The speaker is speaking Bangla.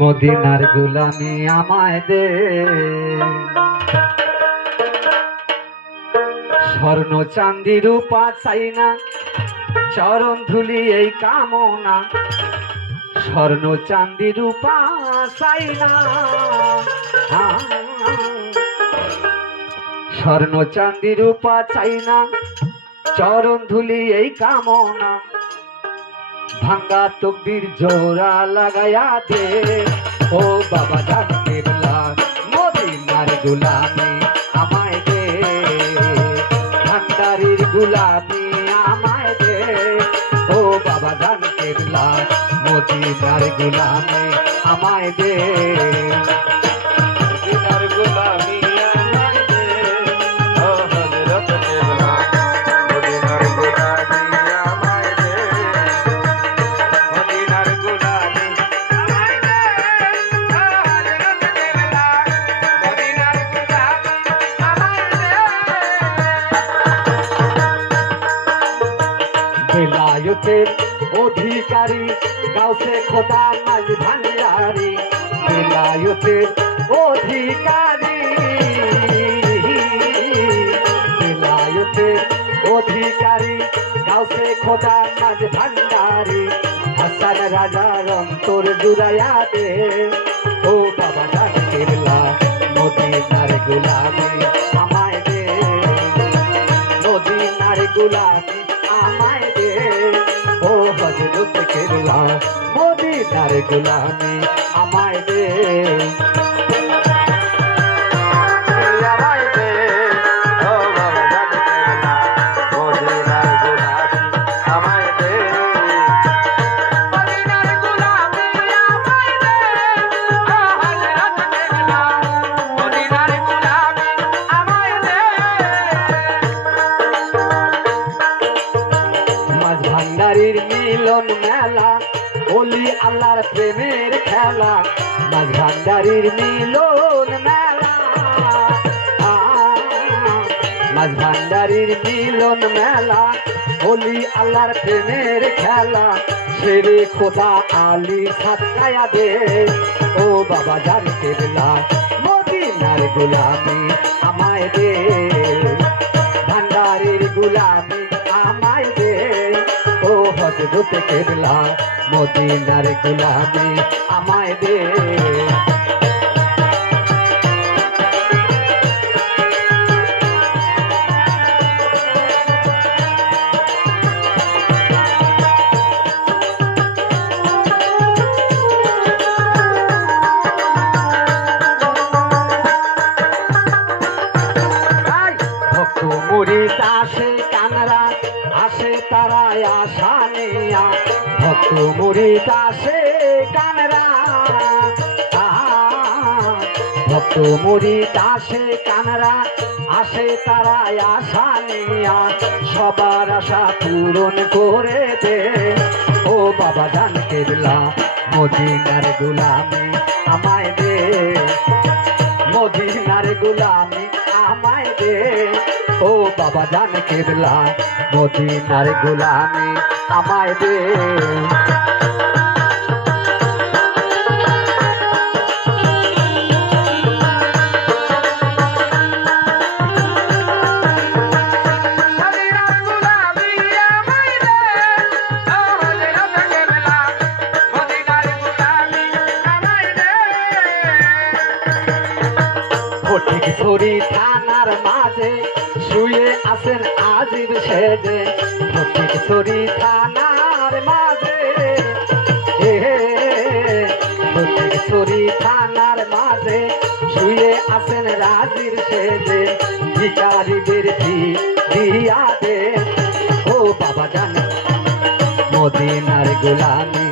মদিনার গোলামি আমায় দে, স্বর্ণ চাঁদি রূপা চাই না, চরণ ধুলি এই কামনা। স্বর্ণ চাঁদি রূপা চাই না, স্বর্ণ চাঁদি রূপা চাই না, চরণ ধুলি এই কামনা। ভাঙ্গা তকদির জোড়া লাগায়া দে, ও বাবা জান কেবলা মদিনার গোলামি আমায় দে, ভান্ডারির গোলামি আমায় দে, ও বাবা জান কেবলা মদিনার গোলামি আমায় দে। বেলায়েতের অধিকারী গাউসে খোদা মাঝ ভান্ডারি, বেলায়েতের অধিকারী, বেলায়েতের অধিকারী গাউসে খোদা মাঝ ভান্ডারি। হাসান রাজার অন্তর জুড়াইয়া দে, ও বাবা জান কেবলা মদিনার গোলামি আমায় দে, মদিনার গোলামি আমায় দে, ও হযরত কেবলা মদিনার গোলামি আমায় দে। ভান্ডারির মিলন মেলা, ওলি আল্লাহর প্রেমের খেলা। মাঝ ভান্ডারির মিলন মেলা, মাঝ ভান্ডারির মিলন মেলা, ওলি আল্লাহর প্রেমের খেলা। শেরে খোদা আলী সাতকায়া দে, ও বাবা জান কেবলা মদিনার গোলামি আমায় দে, ভান্ডারির গোলামি আমায় দে, ও হযরত কেবলা মদিনার গোলামি আমায় দে। ভক্ত মুরিদ আসে কানরা, আসে তারাই আশা নিয়া। ভক্ত মুরিদ আসে কানরা, ভক্ত মুরিদ আসে কানরা, আসে তারাই আশা নিয়া। সবার আশা পূরণ করে দে, ও বাবা জান কেবলা মদিনার গোলামি আমায় দে, মদিনার গোলামি আমায় দে, ও বাবা জান কেবলা মদিনার গোলামি আমায় দে। ফটিকছড়ি থানার মাঝে শুয়ে আছেন আজিব সেজে, ফটিকছড়ি থানার মাঝে, ফটিকছড়ি থানার মাঝে শুয়ে আছেন রাজির সেজে। ভিখারিদের দিয়া দে, ও বাবা জান মদিনার গোলামি